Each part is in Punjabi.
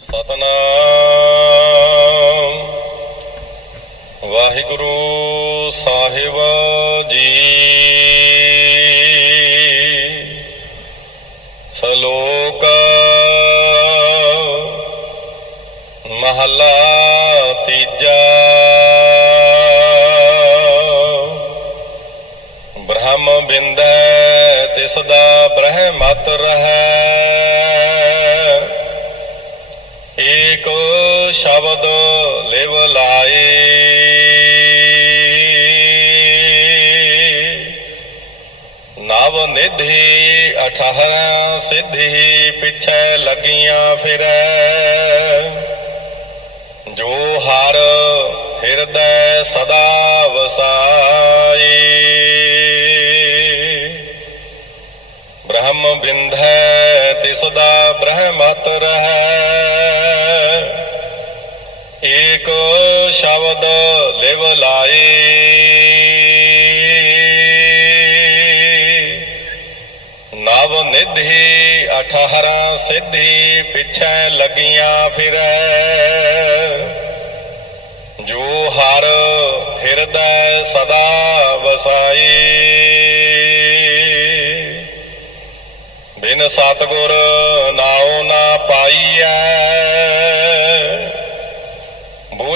ਸਤਨਾਮ। ਵਾਹਿਗੁਰੂ ਸਾਹਿਬ ਜੀ। ਸਲੋਕ ਮਹਲਾ ਤੀਜਾ। ਬ੍ਰਹਮ ਬਿੰਦੈ ਤਿਸ ਦਾ ਬ੍ਰਹਮਤ ਰਹੈ। ਸ਼ਬਦ ਲਿਵ ਲਾਏ। ਨਵ ਨਿਧੀ ਅਠਹਰ ਸਿੱਧੀ ਪਿਛੈ ਲੱਗੀਆਂ ਫਿਰੈ। ਜੋ ਹਰ ਹਿਰਦੈ ਸਦਾ ਵਸਾਈ ਬ੍ਰਹਮ ਬਿੰਧੈ ਤਿਸ ਦਾ ਬ੍ਰਹਮਤ ਰਹੈ ਏਕ ਸ਼ਬਦ ਲਿਵ ਲਾਈ ਨਵ ਨਿਧੀ ਅਠਹਰਾਂ ਸਿੱਧੀ ਪਿਛੈ ਲੱਗੀਆਂ ਫਿਰੈ। ਜੋ ਹਰ ਹਿਰਦੈ ਸਦਾ ਵਸਾਈ ਬਿਨ ਸਤਗੁਰ ਨਾਉ ਨਾ ਪਾਈਐ।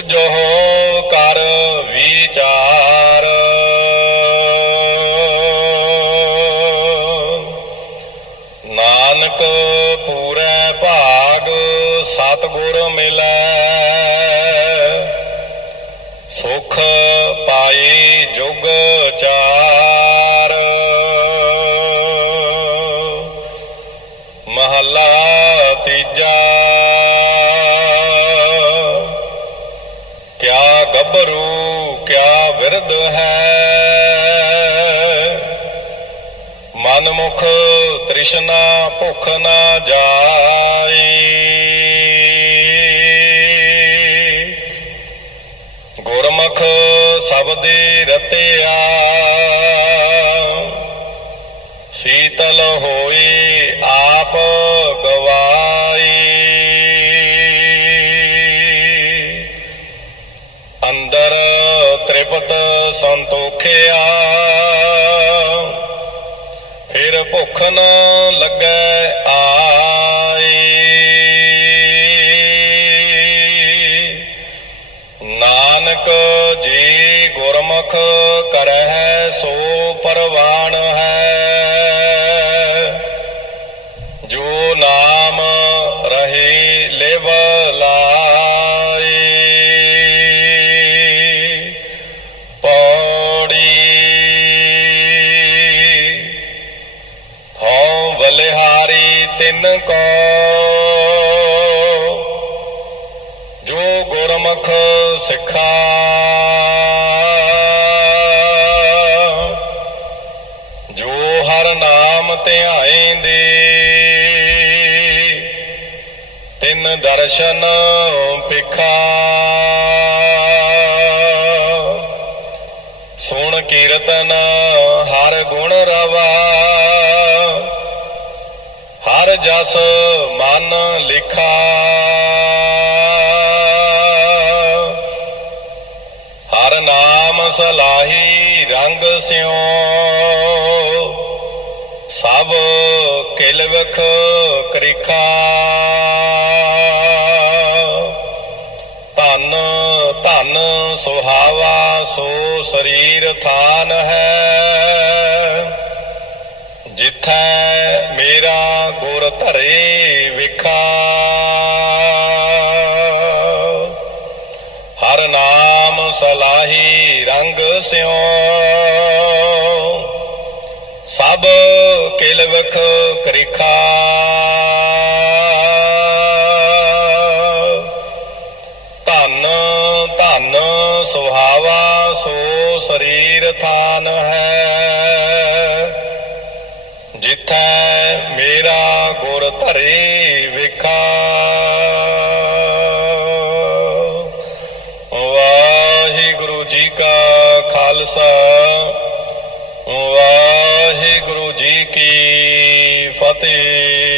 ਬੁਝੋ ਕਰ ਵਿਚਾਰ। ਨਾਨਕ ਪੂਰੇ ਭਾਗ ਸਤਗੁਰ ਮਿਲੈ। ਸੁਖ ਪਾਈ ਜੁਗ ਚਾਰ ਤ੍ਰਿਸ਼ਨਾ ਭੁਖ ਨਾ ਜਾਈ। ਗੁਰਮੁਖ ਸਬਦੇ ਰਤਿਆ। ਭੁੱਖ ਨ ਲੱਗੈ ਆਈ ਨਾਨਕ ਜੀ ਗੁਰਮੁਖ ਕਰਹਿ ਸੋ ਪਰਵਾਨ ਹੈ। ਜੋ ਨਾਮ ਰਹੇ ਬਲਿਹਾਰੀ ਕੋ। ਜੋ ਗੁਰਮੁਖ ਸਿੱਖਾ। ਜੋ ਹਰ ਨਾਮ ਧਿਆਏਂਦੇ, ਤਿੰਨ ਦਰਸ਼ਨ ਪਿਖਾ ਸੁਣ ਕੀਰਤਨ ਹਰ ਗੁਣ ਰਵਾ। ਹਰ ਜਸ ਮਨ ਲਿਖਾ। ਹਰ ਨਾਮ ਸਲਾਹੀ ਰੰਗ ਸਿਉ। ਸਭ ਕਿਲ ਵਖ ਕ੍ਰਿਖਾ। ਧਨ ਧਨ ਸੁਹਾਵਾ ਸੋ ਸਰੀਰ ਥਾਨ ਹੈ। ਜਿਥੈ ਮੇਰਾ ਗੁਰ ਧਰੇ ਵਿਖਾ। ਹਰ ਨਾਮ ਸਲਾਹੀ ਰੰਗ ਸਿਉ। ਸਭ ਕਿਲਵਖ ਕ੍ਰਿਖਾ। ਧਨ, ਧੰਨ ਸੁਹਾਵਾ ਸੋ ਸਰੀਰ ਥਾਨ ਹੈ। ਵੇਖੈ ਮੇਰਾ ਗੁਰ ਧਰੇ ਵੇਖਾ। ਵਾਹਿਗੁਰੂ ਜੀ ਕਾ ਖਾਲਸਾ ਵਾਹਿਗੁਰੂ ਜੀ ਕੀ ਫਤਿਹ।